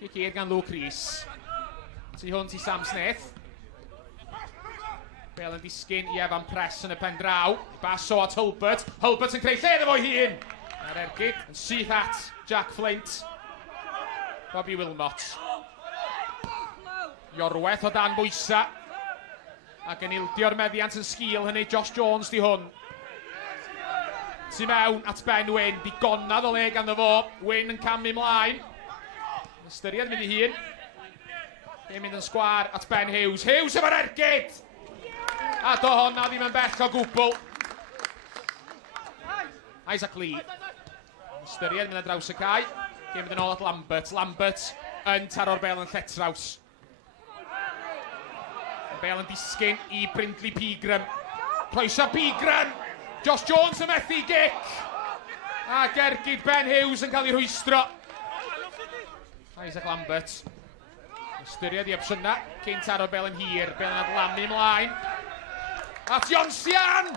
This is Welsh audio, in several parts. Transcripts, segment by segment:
Gic gan Luke Rees. Tu hwnt i Sam Smith. Bale yn disgyn i Evan Press yn y pen draw. Baso at Hulbert. Hulbert yn creu lle iddo fo'i hun. A'r ergyd yn syth at Jack Fflint. Robbie Wilmot. Iorweth o dan bwysa. Ac yn ildio'r meddiant yn sgil hynny, Josh Jones di hwn. Tu mewn at Ben Wyn, digonad o le ganddo fo. Wyn yn camu mlaen. Ystyried mynd i hun. Fe'n mynd yn sgwar at Ben Hughes. Hughes efo'r ergyd! A do honna ddim yn bell o gwbl. Isaac Lee. Ystyried mynd ar draws y cae. Fe'n mynd yn ôl at Lambert. Lambert yn taro'r bel yn lletraws. Bale yn disgyn i Brindley Pegram. Croeso Pegram! Josh Jones yn methu gic! Ac ergyd Ben Hughes yn cael ei rhwystro. Isaac Lambert. Ystyried i opsiyna. Cyn taro Bale yn hir. Bale yn adlamu mlaen. At Ionsian!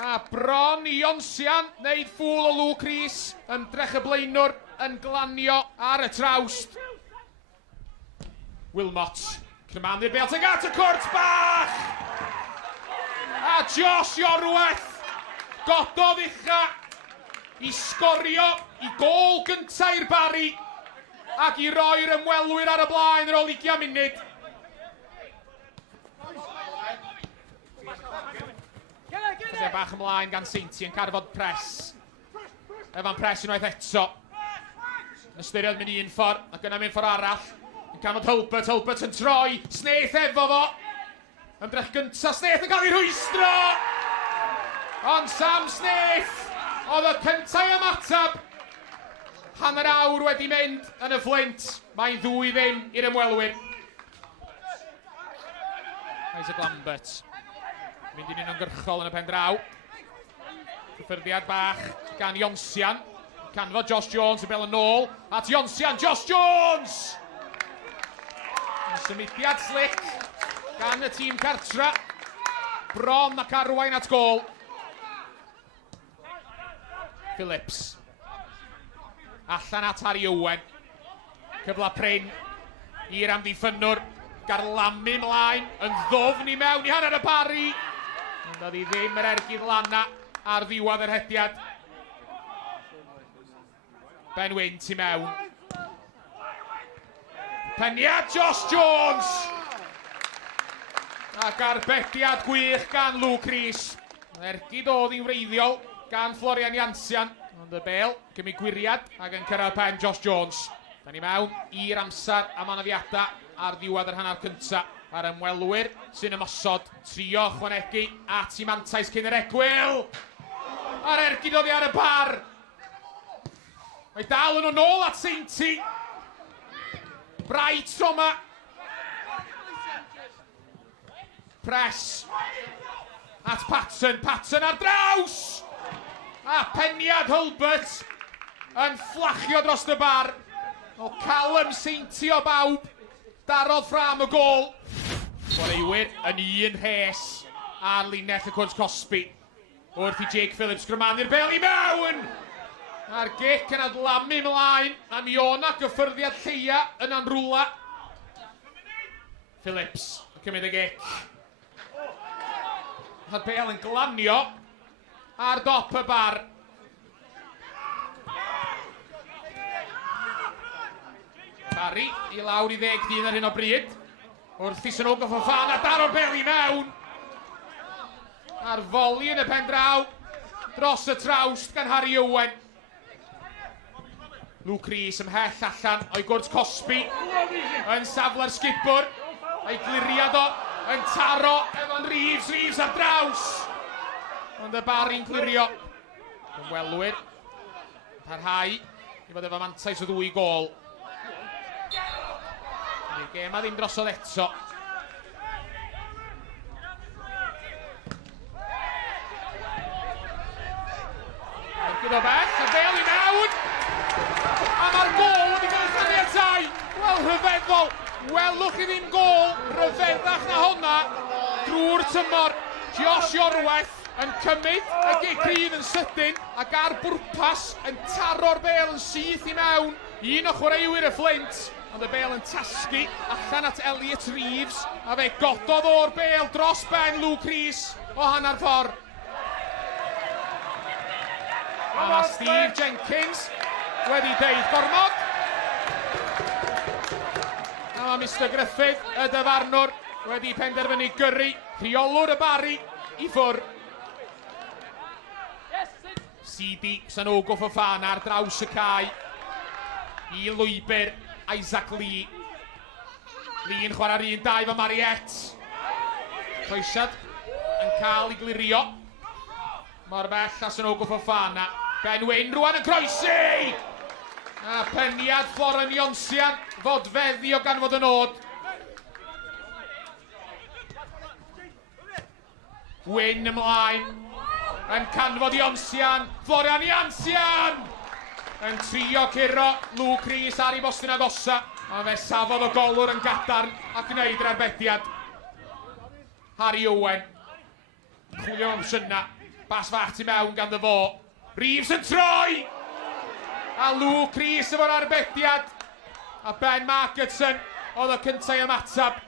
A bron i Ionsian. Neud ffwl o Luke Rees. Ymdrech y blaenwr yn glanio ar y trawst. Wilmot. Cymannu'r bel tuag at y cwrt bach! A Josh Iorweth gododd ucha i sgorio i gol gynta i'r Barri ac i roi'r ymwelwyr ar y blaen ar ôl 20 munud. Cyfle bach ymlaen gan Seinti yn carfod Press. Evan Press unwaith eto. Yn ystyried mynd un ffordd ac yna mynd ffordd arall. Yn canfod Hulbert, Hulbert yn troi, Snaith efo fo. Ymdrech gynta, Snaith yn cael ei rhwystro! Ond Sam Snaith, oedd y cynta i ymatab. Hanner awr wedi mynd yn y Fflint. Mae'n 2-0 i'r ymwelwyr. Isaac Lambert. Mynd i'n uniongyrchol yn y pen draw. Cyffyrddiad bach gan Ionsian. Canfod Josh Jones yn bel yn ôl. At Ionsian, Josh Jones! Symudiad slick gan y tîm cartra. Bron ac arwain at gol. Phillips. Allan at Harry Owen. Cyfla prin i'r amddiffynwr. Garlamu mlaen. Yn ddofn i mewn i hanner y Barri. Ond oedd hi ddim yr ergydd lana ar ddiwedd yr hediad. Ben Wyn tu mewn. Peniad Josh Jones! Ac arbediad gwych gan Luke Rees. Ergyd oedd hi'n wreiddiol gan Florian Jansian. Ond y bel, gymryd gwiriad ac yn cyrraedd pen Josh Jones. Da ni mewn i'r amser am anafiadau ar ddiwedd yr hanner cynta. A'r ymwelwyr sy'n ymosod trio chwanegu at i mantais cyn yr egwyl. A'r ergyd oedd hi ar y bar. Mae dal yn ôl at Seinti. Bright Roma. Press at Patton. Patton ar draws. A peniad Hulbert yn fflachio dros y bar. O Callum Seinti o bawb. Darodd ffram y gol. Chwaraewyr yn un rhes ar linell y cwrs Cosby. Wrth i Jake Phillips grymanu'r bel i mewn. A'r gic yn adlamu mlaen am Iona gyffyrddiad lleia yn anrwla. Phillips yn cymryd y gic. A'r bel yn glanio ar dop y bar. Barri i lawr i 10 dyn ar hyn o bryd. Wrth i Synog o Fofana daro'r bel i mewn. A'r foli yn y pen draw dros y trawst gan Harry Owen. Luke Rees ymhell allan o'i gwrs Cosby yn safle'r sgubwr a'i gliriad o yn taro efo'n Reeves, Reeves ar draws ond y Barri'n clirio ymwelwyr parhau i fod efo mantais o 2 gol. I'r gêm a ddim drosodd eto. Gyda bell, a bel i mewn! A mae'r gol wedi cael ei chaniatáu. Wel, rhyfeddol. Welwch chi ddim gol rhyfeddach na honna drwy'r tymor. Josh Iorweth yn cymryd y gic rydd yn sydyn ac ar bwrpas yn taro'r bel yn syth i mewn Un o chwaraewyr y Fflint, ond y bêl yn tasgu allan at Elliot Reeves, a fe gododd o'r bêl dros ben Luke Rees o hanner ffordd. A Steve Jenkins wedi deud gormod. A mae Mr Griffith, y dyfarnwr, wedi penderfynu gyrru rheolwr y Barri i ffwr. CD Sanogo Fofana ar draws y cae i lwybr Isaac Lee. Lee'n chwarae'r 1-2 fo Mariette. Croesiad yn cael ei glirio. Mor bell a Sanogo Fofana. Ben Wyn rwan yn croesi! A peniad Floren Ionsian, fodfeddi o ganfod yn od. Wyn ymlaen, yn canfod Ionsian, Florian Ionsian! Yn trio curo Luke Rees ar ei bostyn agosa. A fe safodd o golwr yn gadarn a gwneud yr arbediad. Harry Owen. Chwilio am syna. Bas fach i mewn gan fo. Reeves yn troi! A Luke Rees efo'r arbediad. A Ben Margetson oedd y cyntaf i ymatab.